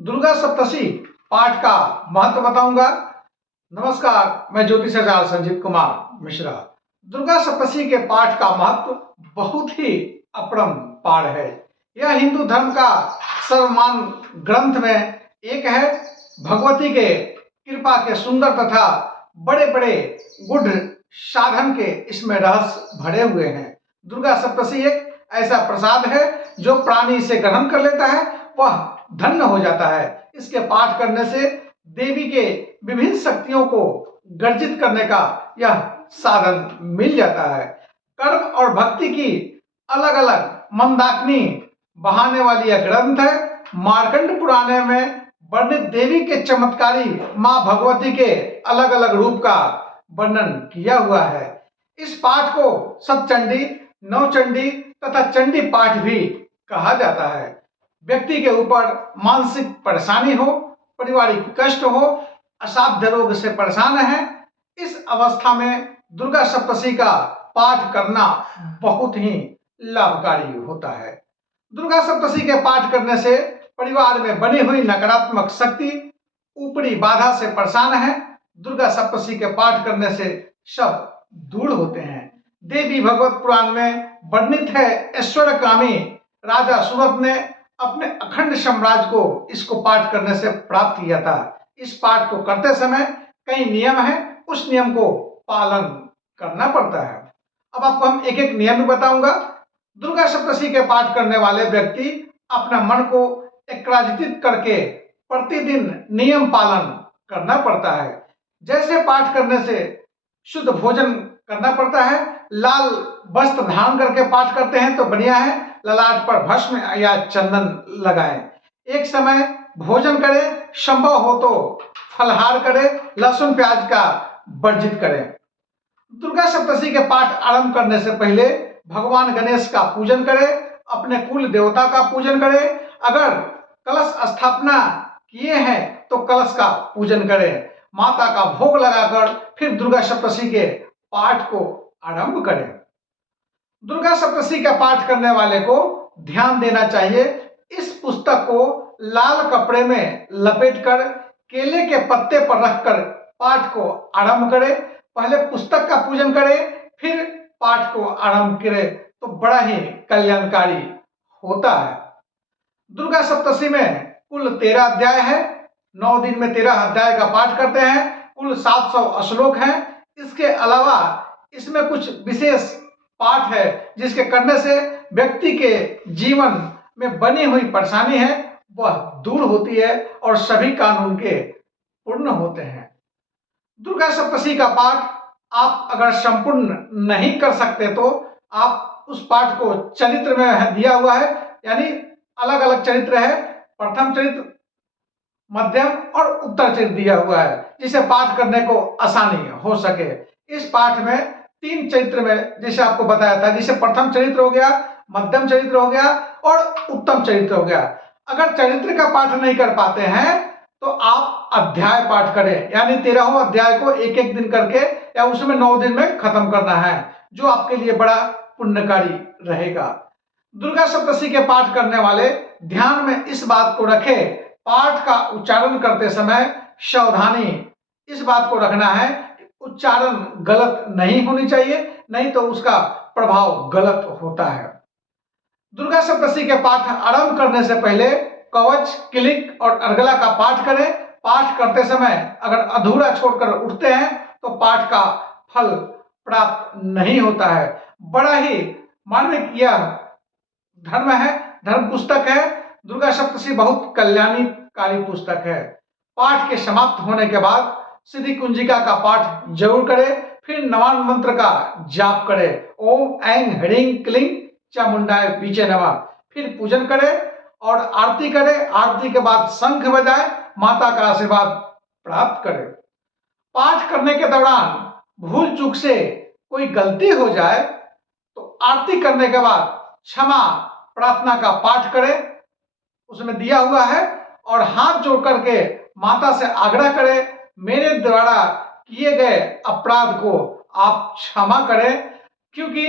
दुर्गा सप्तशी पाठ का महत्व बताऊंगा। नमस्कार, मैं ज्योतिषाचार्य संजीव कुमार मिश्रा। दुर्गा सप्तशी के पाठ का महत्व बहुत ही अपरंपार है। यह हिंदू धर्म का सर्वमान ग्रंथ में एक है। भगवती के कृपा के सुंदर तथा बड़े बड़े गुढ़ साधन के इसमें रहस्य भरे हुए हैं। दुर्गा सप्तशी एक ऐसा प्रसाद है जो प्राणी इसे ग्रहण कर लेता है वह धन्य हो जाता है। इसके पाठ करने से देवी के विभिन्न शक्तियों को गर्जित करने का यह साधन मिल जाता है। कर्म और भक्ति की अलग अलग मंदाकिनी बहाने वाली यह ग्रंथ है। मार्कंड पुराण में वर्णित देवी के चमत्कारी मां भगवती के अलग अलग रूप का वर्णन किया हुआ है। इस पाठ को सप्तचंडी, नवचंडी तथा चंडी पाठ भी कहा जाता है। व्यक्ति के ऊपर मानसिक परेशानी हो, पारिवारिक कष्ट हो, असाध्य रोग से परेशान है, इस अवस्था में दुर्गा सप्तशी का पाठ करना बहुत ही लाभकारी होता है। दुर्गा सप्तशी के पाठ करने से परिवार में बनी हुई नकारात्मक शक्ति, ऊपरी बाधा से परेशान है, दुर्गा सप्तशी के पाठ करने से सब दूर होते हैं। देवी भगवत पुराण में वर्णित है। ऐश्वर्यकामी राजा सूरत ने अपने अखंड साम्राज्य को इसको पाठ करने से प्राप्त किया था। इस पाठ को करते समय कई नियम है, उस नियम को पालन करना पड़ता है। अब आपको हम एक एक नियम बताऊंगा। दुर्गा सप्तशी के पाठ करने वाले व्यक्ति अपना मन को एकाग्रचित करके प्रतिदिन नियम पालन करना पड़ता है। जैसे पाठ करने से शुद्ध भोजन करना पड़ता है, लाल वस्त्र धारण करके पाठ करते हैं तो बढ़िया है। ललाट पर भस्म या चंदन लगाएं। एक समय भोजन करें, संभव हो तो फलहार करें, लहसुन प्याज का वर्जित करें। दुर्गा सप्तशी के पाठ आरंभ करने से पहले भगवान गणेश का पूजन करें, अपने कुल देवता का पूजन करें। अगर कलश स्थापना किए हैं तो कलश का पूजन करें। माता का भोग लगाकर फिर दुर्गा सप्तशी के पाठ को आरंभ करें। दुर्गा सप्तशी का पाठ करने वाले को ध्यान देना चाहिए। इस पुस्तक को लाल कपड़े में लपेटकर केले के पत्ते पर रखकर पाठ को आरंभ करें। पहले पुस्तक का पूजन करें, फिर पाठ को आरंभ करें तो बड़ा ही कल्याणकारी होता है। दुर्गा सप्तशी में कुल 13 अध्याय है। 9 दिन में 13 अध्याय का पाठ करते हैं। कुल 700 श्लोक हैं। इसके अलावा इसमें कुछ विशेष पाठ है जिसके करने से व्यक्ति के जीवन में बनी हुई परेशानी है वह दूर होती है और सभी कानून के पूर्ण होते हैं। दुर्गा सप्तशी का पाठ आप अगर संपूर्ण नहीं कर सकते तो आप उस पाठ को चरित्र में दिया हुआ है, यानी अलग अलग चरित्र है। प्रथम चरित्र, मध्यम और उत्तर चरित्र दिया हुआ है जिसे पाठ करने को आसानी हो सके। इस पाठ में 3 चरित्र में जैसे आपको बताया था, जिसे प्रथम चरित्र हो गया, मध्यम चरित्र हो गया और उत्तम चरित्र हो गया। अगर चरित्र का पाठ नहीं कर पाते हैं तो आप अध्याय पाठ करें, यानी 13वां अध्याय को एक एक दिन करके या उसमें 9 दिन में खत्म करना है, जो आपके लिए बड़ा पुण्यकारी रहेगा। दुर्गा सप्तशी के पाठ करने वाले ध्यान में इस बात को रखें, पाठ का उच्चारण करते समय सावधानी इस बात को रखना है कि उच्चारण गलत नहीं होनी चाहिए, नहीं तो उसका प्रभाव गलत होता है। दुर्गा सप्तशी के पाठ आरंभ करने से पहले कवच, क्लिक और अर्गला का पाठ करें। पाठ करते समय अगर अधूरा छोड़कर उठते हैं तो पाठ का फल प्राप्त नहीं होता है। बड़ा ही मार्मिक यह धर्म है, धर्म पुस्तक है। दुर्गा सप्तशी बहुत कल्याणकारी पुस्तक है। पाठ के समाप्त होने के बाद सिद्धि कुंजिका का पाठ जरूर करें, फिर नवान मंत्र का जाप करें, ओम ऐं ह्रीं क्लीं चामुंडाय बीचे नमः। फिर पूजन करें और आरती करें। आरती के बाद शंख बजाएं, माता का आशीर्वाद प्राप्त करें। पाठ करने के दौरान भूल चूक से कोई गलती हो जाए तो आरती करने के बाद क्षमा प्रार्थना का पाठ करें, उसमें दिया हुआ है, और हाथ जोड़ करके माता से आग्रह करें, मेरे द्वारा किए गए अपराध को आप क्षमा करें। क्योंकि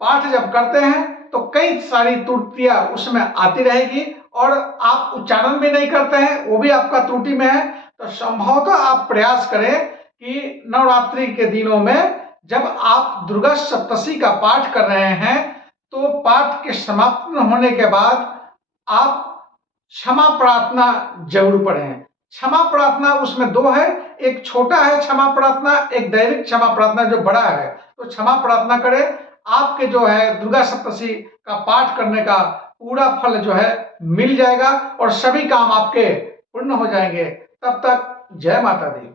पाठ जब करते हैं तो कई सारी त्रुटियां उसमें आती रहेगी और आप उच्चारण भी नहीं करते हैं, वो भी आपका त्रुटि में है, तो संभवतः आप प्रयास करें कि नवरात्रि के दिनों में जब आप दुर्गा सप्तशती का पाठ कर रहे हैं तो पाठ के समाप्त होने के बाद आप क्षमा प्रार्थना जरूर पढ़ें। क्षमा प्रार्थना उसमें दो है, एक छोटा है क्षमा प्रार्थना, एक दैनिक क्षमा प्रार्थना जो बड़ा है। तो क्षमा प्रार्थना करें, आपके जो है दुर्गा सप्तशती का पाठ करने का पूरा फल जो है मिल जाएगा और सभी काम आपके पूर्ण हो जाएंगे। तब तक जय माता दी।